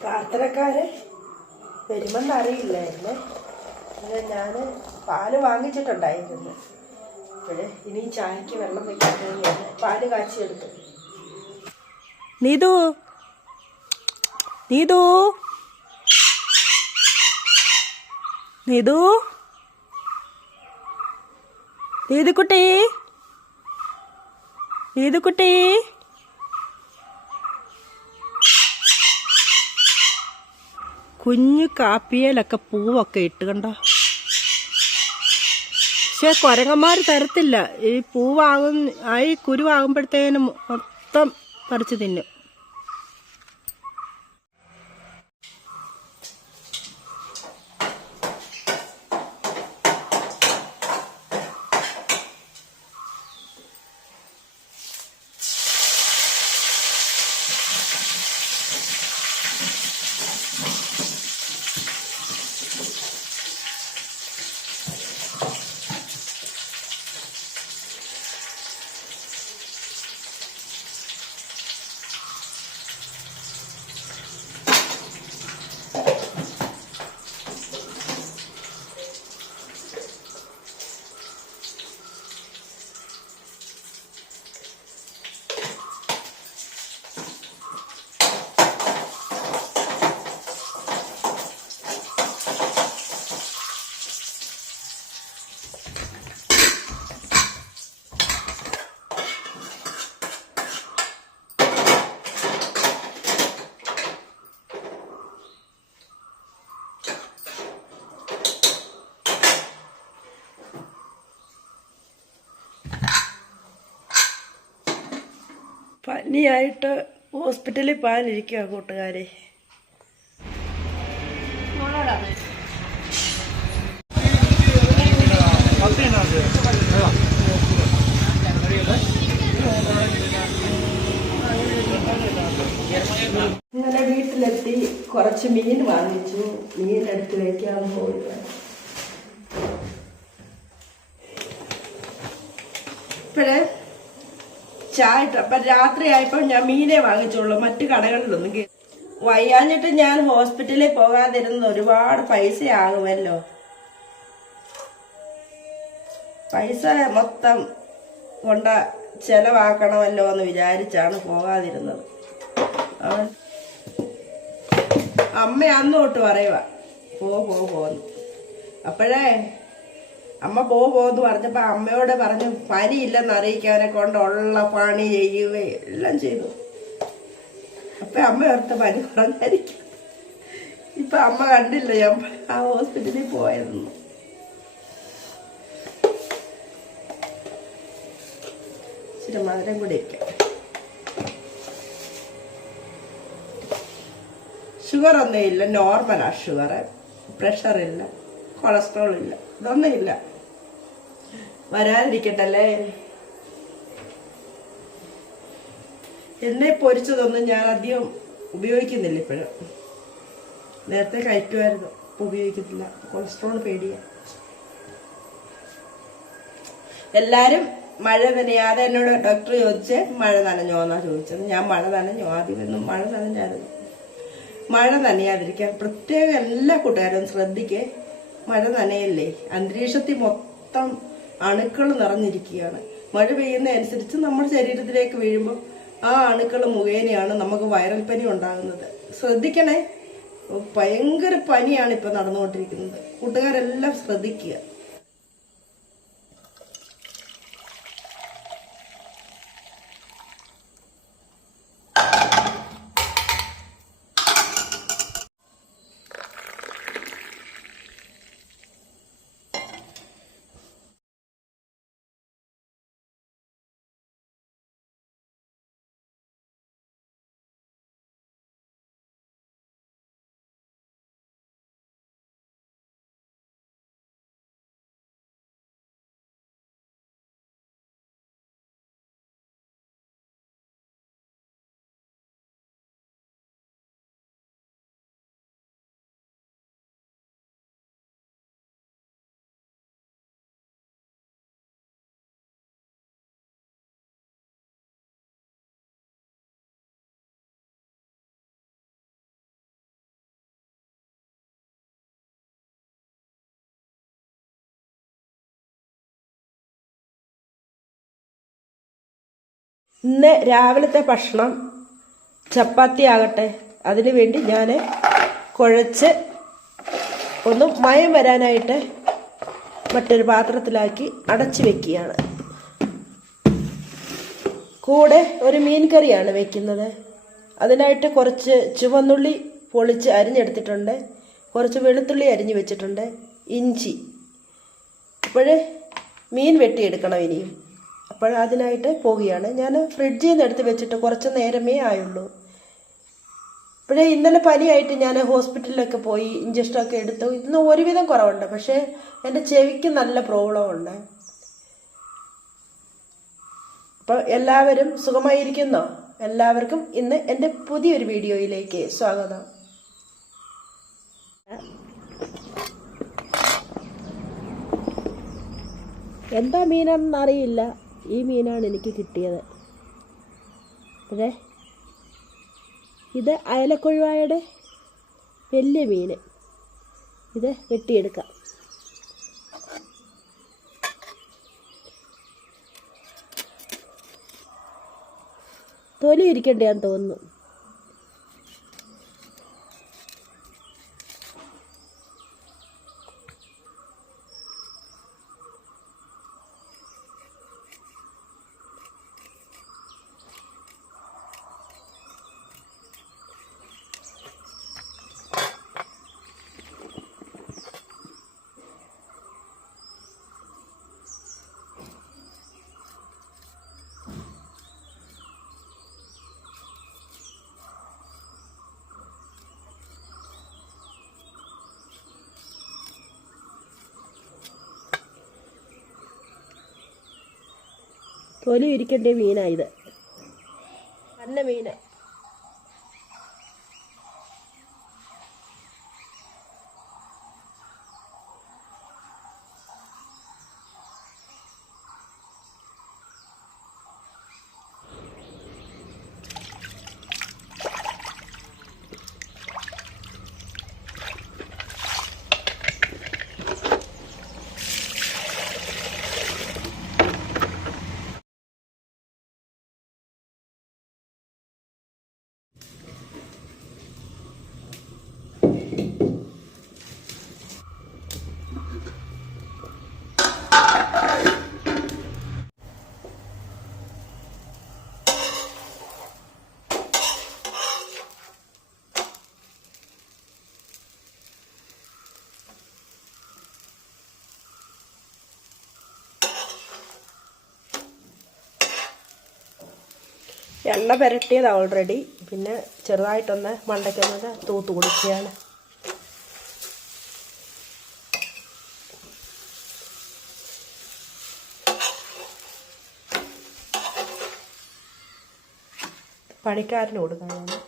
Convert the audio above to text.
പ്രാർത്ഥനക്കാര് വരുമെന്ന് അറിയില്ലായിരുന്നു. ഞാൻ പാല് വാങ്ങിച്ചിട്ടുണ്ടായിരുന്നു. അപ്പോഴേ ഇനി ചായക്ക് വെള്ളം വെക്കാൻ വേണ്ടിയാണ് പാല് കാച്ചിയെടുത്തു. നീതു നീതു നീതു നീതുക്കുട്ടി നീതുക്കുട്ടി കുഞ്ഞു കാപ്പിയിലൊക്കെ പൂവൊക്കെ ഇട്ട് കണ്ടോ. പക്ഷെ കുരങ്ങന്മാർ തരത്തില്ല. ഈ ഈ കുരുവാകുമ്പോഴത്തേനും മൊത്തം പറിച്ച് തിന്നും. പനിയായിട്ട് ഹോസ്പിറ്റലിൽ പോകാനിരിക്കുക കൂട്ടുകാരെ. ഇന്നലെ വീട്ടിലെത്തി കുറച്ച് മീൻ വാങ്ങിച്ചു. മീനെടുത്ത് വയ്ക്കാൻ പോയി. ഇപ്പോഴേ ചായ അപ്പം രാത്രിയായപ്പോൾ ഞാൻ മീനെ വാങ്ങിച്ചോളൂ. മറ്റു കടകളിലൊന്നും വയ്യാഞ്ഞിട്ട് ഞാൻ ഹോസ്പിറ്റലിൽ പോകാതിരുന്നത് ഒരുപാട് പൈസ ആകുമല്ലോ. പൈസ മൊത്തം ചെലവാക്കണമല്ലോ എന്ന് വിചാരിച്ചാണ് പോകാതിരുന്നത്. അമ്മ അന്ന് തൊട്ട് പറയുക പോന്ന്. അപ്പോഴേ അമ്മ പോന്ന് പറഞ്ഞപ്പോൾ അമ്മയോട് പറഞ്ഞു പനിയില്ലെന്ന് അറിയിക്കാനെ കൊണ്ടുള്ള പണി ചെയ്യുകയും എല്ലാം ചെയ്തു. അപ്പം അമ്മ ഓർത്ത പനി പറഞ്ഞായിരിക്കും. ഇപ്പം അമ്മ കണ്ടില്ല ഞാൻ ആ ഹോസ്പിറ്റലിൽ പോയതെന്ന്. ഇച്ചിരി മധുരം കൂടി വയ്ക്കാം. ഷുഗറൊന്നും ഇല്ല, നോർമലാണ് ഷുഗർ. പ്രഷറില്ല, കൊളസ്ട്രോൾ ഇല്ല, ഇതൊന്നും ഇല്ല. വരാതിരിക്കട്ടല്ലേ. എണ്ണ പൊരിച്ചതൊന്നും ഞാൻ അധികം ഉപയോഗിക്കുന്നില്ല ഇപ്പോഴും. നേരത്തെ കഴിക്കുമായിരുന്നു, ഇപ്പം ഉപയോഗിക്കുന്നില്ല. കൊളസ്ട്രോൾ പേടിയാണ്. എല്ലാവരും മഴ നനയാതെ എന്നോട് ഡോക്ടർ ചോദിച്ച് മഴ നനഞ്ഞോന്നാ ചോദിച്ചത്. ഞാൻ മഴ നനഞ്ഞോ? ആദ്യമൊന്നും മഴ നനഞ്ഞായിരുന്നു. മഴ നനയാതിരിക്കാൻ പ്രത്യേകം എല്ലാ കൂട്ടുകാരും ശ്രദ്ധിക്കേ. മഴ നനയല്ലേ, അന്തരീക്ഷത്തിൽ മൊത്തം അണുക്കൾ നിറഞ്ഞിരിക്കുകയാണ്. മഴ പെയ്യുന്നതനുസരിച്ച് നമ്മുടെ ശരീരത്തിലേക്ക് വീഴുമ്പോൾ ആ അണുക്കൾ മുഖേനയാണ് നമുക്ക് വൈറൽ പനി ഉണ്ടാകുന്നത്. ശ്രദ്ധിക്കണേ. ഭയങ്കര പനിയാണ് ഇപ്പം നടന്നുകൊണ്ടിരിക്കുന്നത്. കൂട്ടുകാരെല്ലാം ശ്രദ്ധിക്കുക. ഇന്ന് രാവിലത്തെ ഭക്ഷണം ചപ്പാത്തി ആകട്ടെ, അതിനു വേണ്ടി ഞാൻ കുഴച്ച് ഒന്ന് മയം വരാനായിട്ട് മറ്റൊരു പാത്രത്തിലാക്കി അടച്ചു വെക്കുകയാണ്. കൂടെ ഒരു മീൻ കറിയാണ് വെക്കുന്നത്. അതിനായിട്ട് കുറച്ച് ചുവന്നുള്ളി പൊളിച്ച് അരിഞ്ഞെടുത്തിട്ടുണ്ട്, കുറച്ച് വെളുത്തുള്ളി അരിഞ്ഞു വെച്ചിട്ടുണ്ട്, ഇഞ്ചി. അപ്പോഴേ മീൻ വെട്ടിയെടുക്കണം ഇനിയും. അതിനായിട്ട് പോവുകയാണ്. ഞാൻ ഫ്രിഡ്ജിൽ നിന്ന് എടുത്ത് വെച്ചിട്ട് കുറച്ച് നേരമേ ആയുള്ളൂ. ഇപ്പോഴേ ഇന്നലെ പനിയായിട്ട് ഞാൻ ഹോസ്പിറ്റലിലൊക്കെ പോയി ഇഞ്ചക്ഷനൊക്കെ എടുത്തു. ഇന്ന് ഒരുവിധം കുറവുണ്ട്, പക്ഷേ എൻ്റെ ചെവിക്ക് നല്ല പ്രോബ്ലം ഉണ്ട്. അപ്പോൾ എല്ലാവരും സുഖമായിരിക്കുന്നോ? എല്ലാവർക്കും ഇന്ന് എൻ്റെ പുതിയൊരു വീഡിയോയിലേക്ക് സ്വാഗതം. എന്താ മീനാണെന്ന് അറിയില്ല, ഈ മീനാണ് എനിക്ക് കിട്ടിയത്. അതെ, ഇത് അയലക്കൊഴുവായുടെ വലിയ മീൻ. ഇത് വെട്ടിയെടുക്കാം. തൊലി ഇരിക്കണ്ടെന്ന് തോന്നുന്നു. തൊലി ഇരിക്കേണ്ട മീനായത്, നല്ല മീന്. എണ്ണ പുരട്ടിയതാണ് ഓൾറെഡി. പിന്നെ ചെറുതായിട്ടൊന്ന് മണ്ടയ്ക്കൊന്നത് തൂത്ത് കൊടുക്കുകയാണ്. പണിക്കാരന് കൊടുക്കാനാണ്.